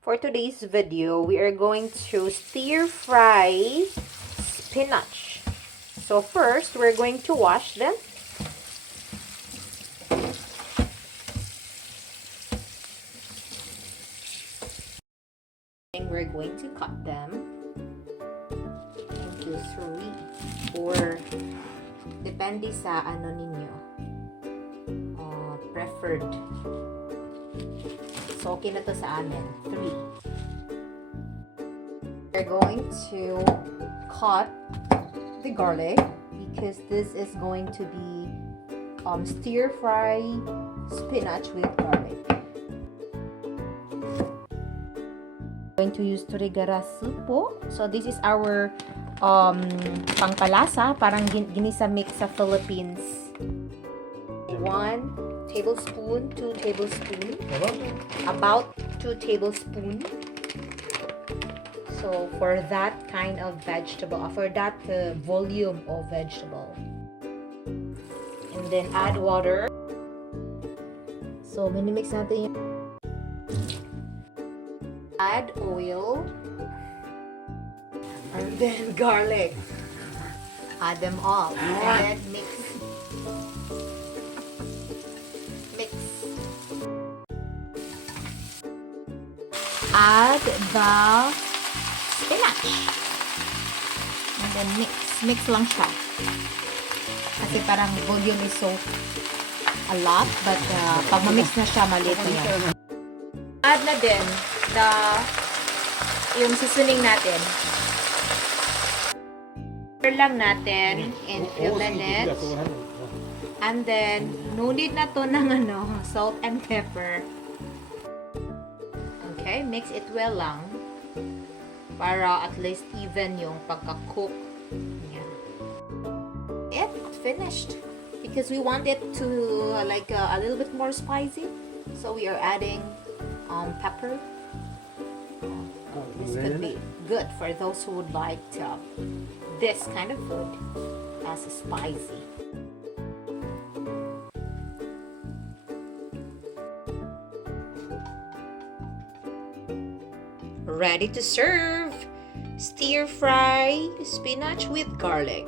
For today's video, we are going to stir fry spinach. So first, we're going to wash them. And we're going to cut them into 3 or depende sa ano ninyo, preferred. So, okay na to sa amin. 3. We're going to cut the garlic because this is going to be stir fry spinach with garlic. Going to use Torigarasu-pu. So, this is our pangpalasa, parang ginisa mix sa Philippines. 1 tablespoon, 2 tablespoon, about 2 tablespoon. So for that kind of vegetable, for that volume of vegetable, and then add water. So minimix natin yung add oil, and then garlic. Add them all, and then mix. Add the spinach and then mix lang siya kasi parang volume is so a lot, but pag ma-mix na siya, maliit na yan. Add na din yung seasoning natin. Stir lang natin in few minutes, and then no need na to ng salt and pepper. Okay, mix it well lang para at least even yung pagka-cook. Yan. It's finished because we want it to like a little bit more spicy, so we are adding pepper. This could be good for those who would like this kind of food as spicy. Ready to serve! Stir fry spinach with garlic.